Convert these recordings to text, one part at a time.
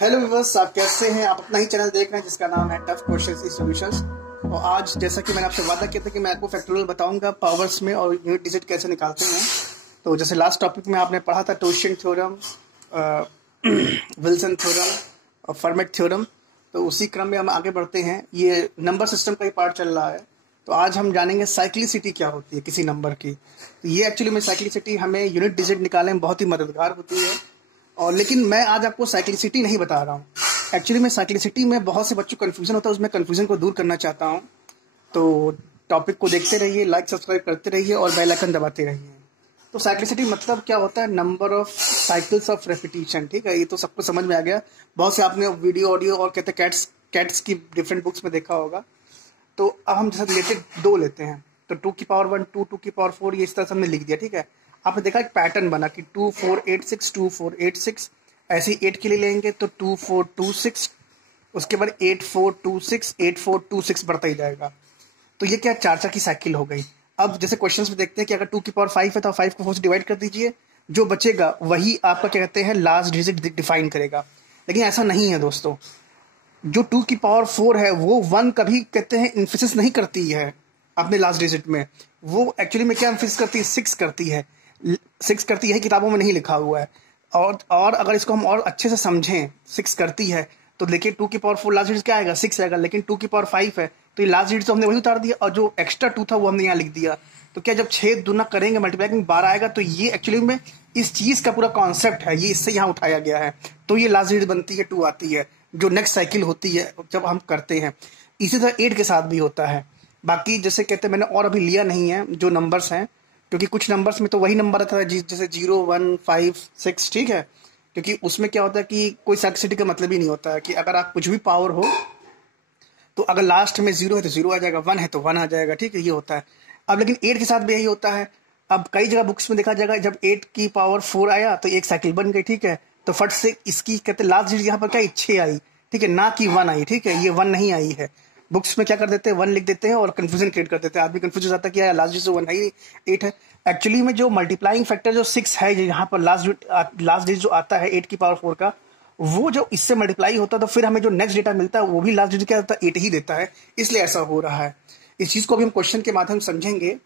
Hello viewers, आप कैसे हैं। आप अपना ही चैनल देख रहे हैं जिसका नाम है टफ क्वेश्चंस सॉल्यूशंस। और आज जैसा कि मैंने आपसे वादा किया था कि मैं आपको फैक्टोरियल बताऊंगा पावर्स में और यूनिट डिजिट कैसे निकालते हैं। तो जैसे लास्ट टॉपिक में आपने पढ़ा था टोशियन थ्योरम, विल्सन थ्योरम और फर्मेट थ्योरम, तो उसी क्रम में हम आगे बढ़ते हैं। ये नंबर सिस्टम का ही पार्ट चल रहा है। तो आज हम जानेंगे साइक्लिसिटी क्या होती है किसी नंबर की। तो ये एक्चुअली में साइक्लिसिटी हमें यूनिट डिजिट निकालने में बहुत ही मददगार होती है। और लेकिन मैं आज आपको साइक्लिसिटी नहीं बता रहा हूँ। एक्चुअली में साइक्लिसिटी में बहुत से बच्चों को कन्फ्यूजन होता है, उसमें कन्फ्यूजन को दूर करना चाहता हूँ। तो टॉपिक को देखते रहिए, लाइक सब्सक्राइब करते रहिए और बेल आइकन दबाते रहिए। तो साइक्लिसिटी मतलब क्या होता है? Number of cycles of repetition. ठीक है, ये तो सबको समझ में आ गया। बहुत से आपने वीडियो ऑडियो और कहते कैट्स की डिफरेंट बुक्स में देखा होगा। तो अब हम जैसे रिलेटेड दो लेते हैं, तो 2 की पावर 1, 2 की पावर 4, ये इस तरह से हमने लिख दिया। ठीक है, आपने देखा एक पैटर्न बना कि 2 4 8 6 2 4 8 6। ऐसे ही 8 के लिए लेंगे तो 2 4 2 6, उसके बाद 8 4 2 6 8 4 2 6 बढ़ता ही जाएगा। तो ये क्या, चार की साइकिल हो गई। अब जैसे क्वेश्चंस में देखते हैं कि अगर 2 की पावर 5 है तो 5 को 4 से डिवाइड कर दीजिए, जो बचेगा वही आपका क्या कहते हैं लास्ट डिजिट डिफाइन करेगा। लेकिन ऐसा नहीं है दोस्तों। जो 2 की पावर 4 है वो 1 कभी कहते हैं इन्फेसिस नहीं करती है अपने लास्ट डिजिट में। वो एक्चुअली में क्या इन्फेसिस करती है? 6 करती है। 6 करती है, किताबों में नहीं लिखा हुआ है। और अगर इसको हम और अच्छे से समझें, 6 करती है तो देखिए 2 की पावर 4 लास्ट डिजिट क्या आएगा? 6 आएगा। लेकिन 2 की पावर 5 है तो ये लास्ट डिजिट तो हमने वही उतार दिया और जो एक्स्ट्रा 2 था वो हमने यहाँ लिख दिया। तो क्या जब 6 दुना करेंगे मल्टीप्लाई 12 आएगा। तो ये एक्चुअली में इस चीज का पूरा कॉन्सेप्ट है, ये इससे यहाँ उठाया गया है। तो ये लास्ट डिजिट बनती है 2 आती है, जो नेक्स्ट साइकिल होती है जब हम करते हैं। इसी तरह 8 के साथ भी होता है। बाकी जैसे कहते हैं, मैंने और अभी लिया नहीं है जो नंबर्स हैं, क्योंकि कुछ नंबर्स में तो वही नंबर आता है जैसे 0 1 5 6। ठीक है, क्योंकि उसमें क्या होता है कि कोई साइक्लिसिटी का मतलब ही नहीं होता है कि अगर आप कुछ भी पावर हो तो अगर लास्ट में 0 है तो 0 आ जाएगा, 1 है तो 1 आ जाएगा। ठीक है, ये होता है। अब लेकिन 8 के साथ भी यही होता है। अब कई जगह बुक्स में देखा जाएगा जब 8 की पावर 4 आया तो एक साइकिल बन गई। ठीक है, तो फट से इसकी कहते लास्ट डिजिट यहाँ पर क्या 6 आई। ठीक है, ना कि 1 आई। ठीक है, ये 1 नहीं आई है। बुक्स में क्या कर देते हैं, 1 लिख देते हैं और कंफ्यूजन क्रिएट कर देते हैं। आदमी कंफ्यूज हो जाता है कि यार लास्ट डिजिट 1 है, 8 है। एक्चुअली में जो मल्टीप्लाइंग फैक्टर जो 6 है, यहाँ पर लास्ट डिजिट जो आता है 8 की पावर 4 का, वो जो इससे मल्टीप्लाई होता है तो फिर हमें जो नेक्स्ट डेटा मिलता है वो भी लास्ट डिजिट क्या होता है? 8 ही देता है। इसलिए ऐसा हो रहा है। इस चीज को भी हम क्वेश्चन के माध्यम से समझेंगे।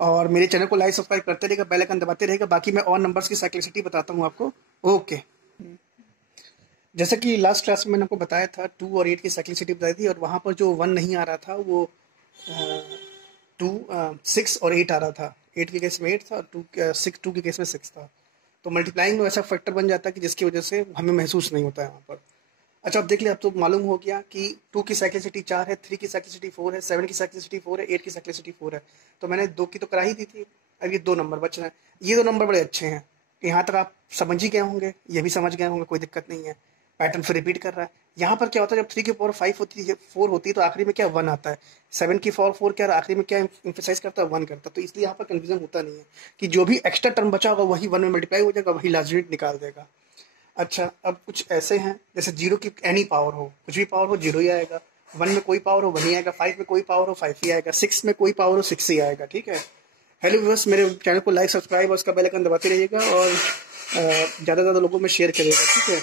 और मेरे चैनल को लाइक सब्सक्राइब करते रहेगा, बेल आइकन दबाते रहेगा। बाकी मैं और नंबर्स की साइक्लिसिटी बताता हूँ आपको। ओके, जैसा कि लास्ट क्लास में मैंने आपको बताया था 2 और 8 की साइक्लिसिटी बताई थी, और वहां पर जो 1 नहीं आ रहा था वो 6 और 8 आ रहा था। 8 के केस में 8 था और 2 के केस में 6 था। तो मल्टीप्लाइंग में ऐसा फैक्टर बन जाता है कि जिसकी वजह से हमें महसूस नहीं होता है वहाँ पर। अच्छा, अब देख लिया, अब तो मालूम हो गया कि 2 की साइक्लिसिटी 4 है, 3 की साइक्लिसिटी 4 है, 7 की साइक्लिसिटी 4 है, 8 की साइक्लिसिटी 4 है। तो मैंने 2 की तो करा ही दी थी। अब ये 2 नंबर बच रहे हैं। ये 2 नंबर बड़े अच्छे हैं। यहाँ तक आप समझ ही गए होंगे, ये भी समझ गए होंगे, कोई दिक्कत नहीं है। पैटर्न फिर रिपीट कर रहा है। यहाँ पर क्या होता है, जब 3 की पावर 5 होती है, 4 होती है, तो आखिरी में क्या 1 आता है। 7 की पावर 4 क्या, आखिरी में क्या इम्फेसाइज करता है? 1 करता है। तो इसलिए यहाँ पर कंफ्यूजन होता नहीं है कि जो भी एक्स्ट्रा टर्म बचा होगा वही 1 में मल्टीप्लाई हो जाएगा, वही लास्ट डिजिट निकाल देगा। अच्छा, अब कुछ ऐसे हैं जैसे 0 की एनी पावर हो, कुछ भी पावर हो 0 ही आएगा। 1 में कोई पावर हो 1 ही आएगा। 5 में कोई पावर हो 5 ही आएगा। 6 में कोई पावर हो 6 ही आएगा। ठीक है। हेलो व्यूअर्स, मेरे चैनल को लाइक सब्सक्राइब और उसका बेल आइकन दबाते रहिएगा और ज़्यादा से ज़्यादा लोगों में शेयर करिएगा। ठीक है,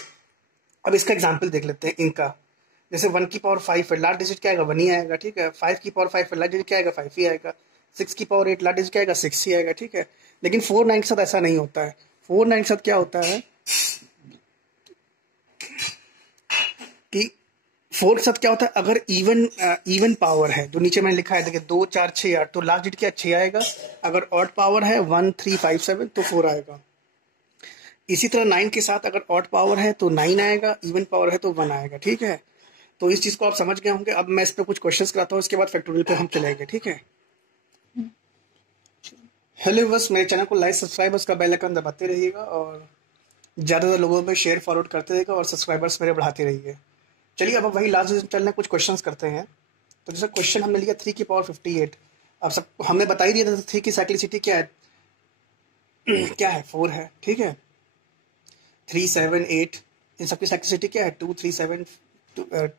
अब इसका एग्जाम्पल देख लेते हैं इनका। जैसे 1 की पावर 5 है, लास्ट डिजिट क्या आएगा? 1 ही आएगा। ठीक है, 5 की पावर 5 है, लास्ट डिजिट क्या आएगा? 5 ही आएगा। 6 की पावर 8, लास्ट डिजिट क्या आएगा? 6 ही आएगा। ठीक है, लेकिन 4 9 के साथ ऐसा नहीं होता है। 4 9 के साथ क्या होता है कि 4 के साथ क्या होता है, अगर इवन पावर है, जो नीचे मैंने लिखा है देखिए 2 4 6 8, तो लास्ट डिजिट क्या 6 आएगा। अगर ऑड पावर है 1 3 5 7 तो 4 आएगा। इसी तरह 9 के साथ अगर ऑड पावर है तो 9 आएगा, इवन पावर है तो 1 आएगा। ठीक है, तो इस चीज को आप समझ गए होंगे। अब मैं इस पर कुछ क्वेश्चंस कराता हूँ, इसके बाद फैक्टोरियल पे हम चलेंगे। ठीक है, हेलो बस मेरे चैनल को लाइक सब्सक्राइब उसका बेल आइकन दबाते रहिएगा और ज़्यादा लोगों में शेयर फॉरवर्ड करते रहिएगा और सब्सक्राइबर्स मेरे बढ़ाते रहिए। चलिए अब वही लास्ट चलने कुछ क्वेश्चंस करते हैं। तो जैसे क्वेश्चन हमने लिया 3 की पावर 58। अब सब हमने बता ही दिया था 3 की साइक्लिसिटी क्या है क्या है? 4 है। ठीक है, 3 7 8 इन सबकी साइक्लिसिटी क्या है? 2 3 7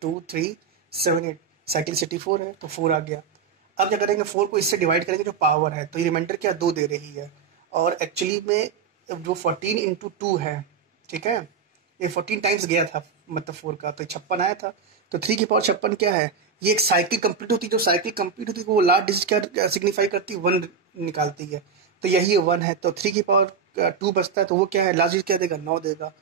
2 3 7 8, साइक्लिसिटी 4 है तो 4 आ गया। अब क्या करेंगे, 4 को इससे डिवाइड करेंगे जो पावर है, तो ये रिमाइंडर क्या 2 दे रही है। और एक्चुअली में जो 14 इंटू 2 है, ठीक है, ये 14 टाइम्स गया था, मतलब 4 का, तो 56 आया था। तो 3 की पावर 56 क्या है, ये एक साइकिल कंप्लीट होती है। जो साइकिल कंप्लीट होती है वो लास्ट डिजिट क्या सिग्निफाई करती है, 1 निकालती है। तो यही 1 है। तो 3 की पावर 2 बचता है, तो वो क्या है, लास्ट डिजिट क्या देगा, 9 देगा।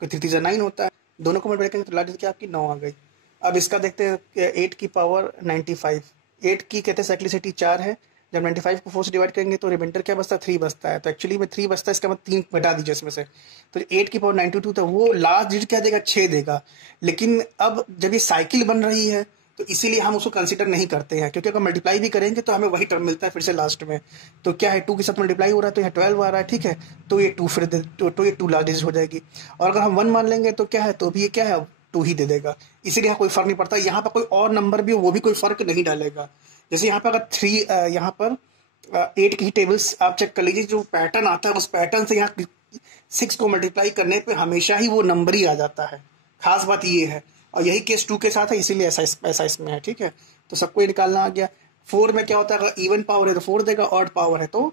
तो 3 3 9 होता है, दोनों को मल्टीप्लाई करेंगे तो लास्ट डिजिट क्या आपकी 9 आ गई। अब इसका देखते हैं 8 की पावर 95। 8 की कहते हैं साइक्लिसिटी 4 है। जब 95 को 4 से डिवाइड करेंगे तो रिमाइंडर क्या बचता है, 3 बचता है। तो एक्चुअली में 3 बचता है, इसका मतलब 3 घटा दीजिए इसमें से। तो 8 की पावर 92 था, वो लास्ट डिजिट क्या देगा, 6 देगा। लेकिन अब जब ये साइकिल बन रही है तो इसीलिए हम उसको कंसीडर नहीं करते हैं, क्योंकि अगर मल्टीप्लाई भी करेंगे तो हमें वही टर्म मिलता है फिर से लास्ट में। तो क्या है, 2 के साथ मल्टीप्लाई हो रहा है तो यहाँ 12 आ रहा है, ठीक है। तो ये 2 फिर तो ये 2 लास्ट डिजिट हो जाएगी। और अगर हम 1 मान लेंगे तो क्या है, तो भी ये क्या है, 2 ही दे देगा। इसीलिए यहाँ कोई फर्क नहीं पड़ता। यहाँ पर कोई और नंबर भी हो वो भी कोई फर्क नहीं डालेगा। जैसे यहाँ पर अगर 3 यहाँ पर 8 की टेबल्स आप चेक कर लीजिए, जो पैटर्न आता है उस पैटर्न से यहाँ 6 को मल्टीप्लाई करने पे हमेशा ही वो नंबर ही आ जाता है। खास बात ये है। और यही केस 2 के साथ है, इसीलिए ऐसा इसमें है, ठीक है। तो सबको ये निकालना आ गया। 4 में क्या होता है, अगर इवन पावर है तो 4 देगा, ऑड पावर है तो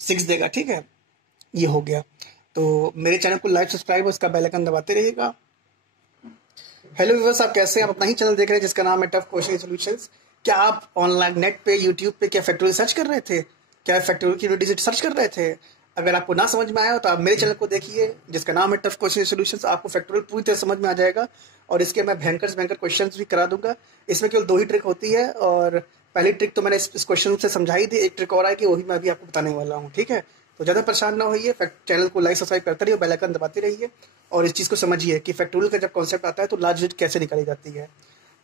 6 देगा, ठीक है। ये हो गया। तो मेरे चैनल को लाइक, सब्सक्राइब और उसका बेल आइकन दबाते रहिएगा। हेलो व्यूअर्स, आप कैसे हैं? आप अपना ही चैनल देख रहे हैं जिसका नाम है टफ क्वेश्चन सॉल्यूशंस। क्या आप ऑनलाइन नेट पे, यूट्यूब पे क्या फैक्टोरियल सर्च कर रहे थे? क्या फैक्टोरियल की डिजिट सर्च कर रहे थे? अगर आपको ना समझ में आया हो तो आप मेरे चैनल को देखिए जिसका नाम है टफ क्वेश्चन सॉल्यूशंस। आपको फैक्टोरियल पूरी तरह समझ में आ जाएगा और इसके मैं भयंकर से भयंकर क्वेश्चन भी करा दूंगा। इसमें केवल 2 ही ट्रिक होती है और पहली ट्रिक तो मैंने इस क्वेश्चन से समझाई थी। एक ट्रिक और आएगी, वही मैं अभी आपको बताने वाला हूँ, ठीक है। तो ज़्यादा परेशान ना होइए, चैनल को लाइक सब्सक्राइब करते रहिए, बेल आइकन दबाते रहिए और इस चीज़ को समझिए कि फैक्टोरियल का जब कॉन्सेप्ट आता है तो लार्ज डिजिट कैसे निकाली जाती है।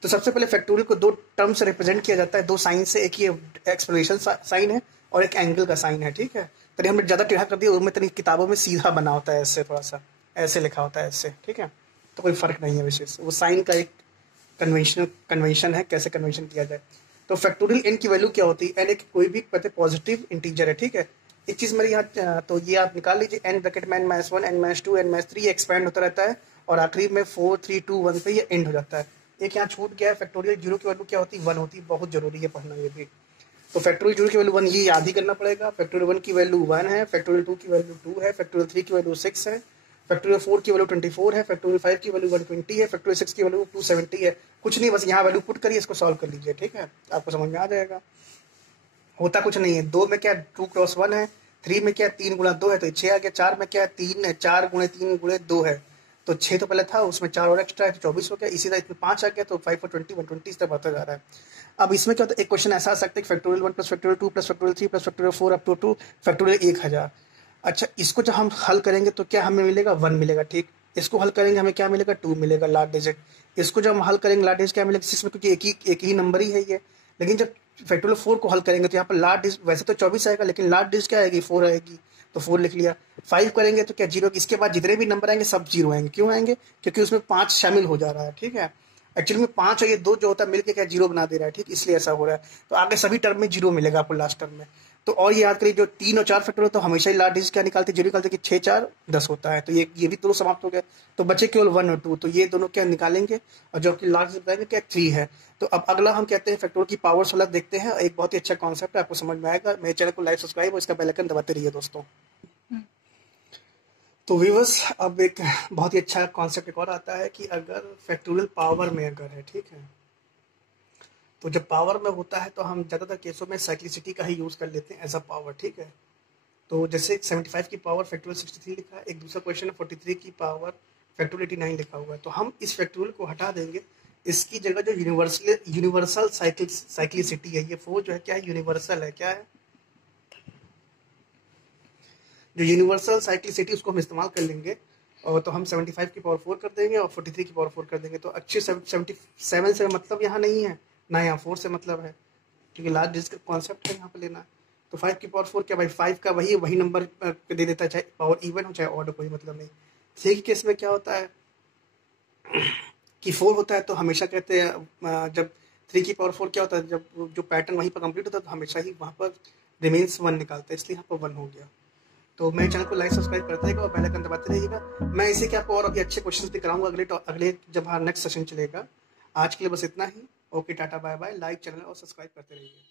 तो सबसे पहले फैक्टोरियल को 2 टर्म से रिप्रेजेंट किया जाता है, 2 साइन से। एक ये एक्सप्लेनेशन साइन है और एक एंगल का साइन है, ठीक है। तभी हमने ज़्यादा टेढ़ा कर दिया, उसमें तनी किताबों में सीधा बना होता है, ऐसे थोड़ा सा ऐसे लिखा होता है ऐसे, ठीक है। तो कोई फर्क नहीं है विशेष, वो साइन का एक कन्वेंशन है, कैसे कन्वेंशन किया जाए। तो फैक्टोरियल एन की वैल्यू क्या होती है, एन एक कोई भी पॉजिटिव इंटीजर है, ठीक है। एक चीज़ मेरे यहाँ, तो ये आप निकाल लीजिए, एन ब्रैकेट में n-1 n-2 n-3 एक्सपैंड होता रहता है और आखिरी में 4 3 2 1 पे ये एंड हो जाता है। एक यहाँ छूट गया है, फैक्टोरियल 0 की वैल्यू क्या होती है, 1 होती है। बहुत जरूरी है पढ़ना ये भी। तो फैक्टोरियल 0 की वैल्यू 1 ये याद ही करना पड़ेगा। फैक्टोरियल 1 की वैल्यू 1 है, फैक्टोरियल 2 की वैल्यू 2 है, फैक्टोरियल 3 की वैल्यू 6 है, फैक्टोरियल 4 की वैल्यू 24 है, फैक्टोरियल 5 की वैल्यू 120 है, फैक्टोरियल 6 की वैल्यू 270 है। कुछ नहीं, बस यहाँ वैल्यू पुट करिए, इसको सॉल्व कर लीजिए, ठीक है। आपको समझ में आ जाएगा। होता कुछ नहीं है। 2 में क्या 2 क्रॉस 1 है, 3 में क्या 3 गुणा 2 है तो 6 आ गया, 4 में क्या 3 है, 4 गुणे 3 गुणे 2 है तो 6 तो पहले था, उसमें 4 और एक्स्ट्रा है तो 24 हो गया। इसी तरह इसमें 5 आ गया तो 5 और 20 120 तक बढ़ता जा रहा है। अब इसमें क्या होता है, एक क्वेश्चन ऐसा आ सकता है कि factorial 1 plus factorial 2 plus factorial 3 plus factorial 4 up two factorial 1000। अच्छा, इसको जब हम हल करेंगे तो क्या हमें मिलेगा, 1 मिलेगा, ठीक। इसको हल करेंगे हमें क्या मिलेगा, 2 मिलेगा लास्ट डिजिट। इसको जब हम हल करेंगे लास्ट डिजिट क्या मिलेगा 6 में, क्योंकि एक ही नंबर ही है ये। लेकिन जब फैक्टोरियल 4 को हल करेंगे तो यहाँ पर लास्ट डिजिट वैसे तो 24 आएगा, लेकिन लास्ट डिजिट क्या आएगी, 4 आएगी, तो 4 लिख लिया। 5 करेंगे तो क्या 0, इसके बाद जितने भी नंबर आएंगे सब 0 आएंगे। क्यों आएंगे, क्योंकि उसमें 5 शामिल हो जा रहा है, ठीक है। एक्चुअली में 5 और ये 2 जो होता है मिलकर क्या 0 बना दे रहा है, ठीक, इसलिए ऐसा हो रहा है। तो आगे सभी टर्म में 0 मिलेगा आपको लास्ट टर्म में। तो और ये याद करिए, जो 3 और 4 फैक्टोरियल तो हमेशा ही लास्ट डिजिट क्या निकालते हैं, 0 निकालते हैं कि 6 4 10 होता है। तो ये भी दोनों समाप्त हो गए, तो बचे केवल 1 और 2। तो ये दोनों क्या निकालेंगे और जो आपकी लास्ट डिजिट बताएंगे क्या 3 है। तो अब अगला हम कहते हैं फैक्टोरियल की पावर्स वाला देखते हैं। एक बहुत ही अच्छा कॉन्सेप्ट है, आपको समझ में आएगा। मेरे चैनल को लाइक सब्सक्राइब और इसका बेल आइकन दबाते रहिए दोस्तों। तो व्यूअर्स, अब एक बहुत ही अच्छा कॉन्सेप्ट एक और आता है कि अगर फैक्टोरियल पावर में अगर है, ठीक है, तो जब पावर में होता है तो हम ज़्यादातर केसों में साइक्लिसिटी का ही यूज़ कर लेते हैं एज अ पावर, ठीक है। तो जैसे 75 की पावर फैक्टोरियल 63 लिखा है, एक दूसरा क्वेश्चन है 43 की पावर फैक्टोरियल 89 लिखा हुआ है। तो हम इस फैक्टोरियल को हटा देंगे, इसकी जगह जो यूनिवर्सल साइक्लिसिटी है, ये 4 जो है क्या है, यूनिवर्सल है, क्या है, जो यूनिवर्सल साइक्लिसिटी उसको हम इस्तेमाल कर लेंगे। और तो हम 75 की पावर 4 कर देंगे और 43 की पावर 4 कर देंगे। तो अच्छे 77 से मतलब यहाँ नहीं है ना, यहाँ 4 से मतलब है, क्योंकि लास्ट डिजिट का कॉन्सेप्ट है यहाँ पे लेना। तो 5 की पावर 4 क्या भाई, 5 का वही नंबर दे देता है, चाहे पावर इवन हो चाहे ऑड हो, कोई मतलब नहीं। 3 के केस में क्या होता है कि 4 होता है तो हमेशा कहते हैं, जब 3 की पावर 4 क्या होता है, जब जो पैटर्न वहीं पर कंप्लीट होता है तो हमेशा ही वहाँ पर रिमेन्स 1 निकालते हैं, इसलिए यहाँ पर 1 हो गया। तो मेरे चैनल को लाइक सब्सक्राइब करते रहिएगा और बेल आइकन दबाते रहिएगा। मैं इसी के आपको और अभी अच्छे क्वेश्चंस भी कराऊंगा अगले जब हाँ नेक्स्ट सेशन चलेगा। आज के लिए बस इतना ही। Okay, tata bye bye. Like channel और सब्सक्राइब करते रहिए।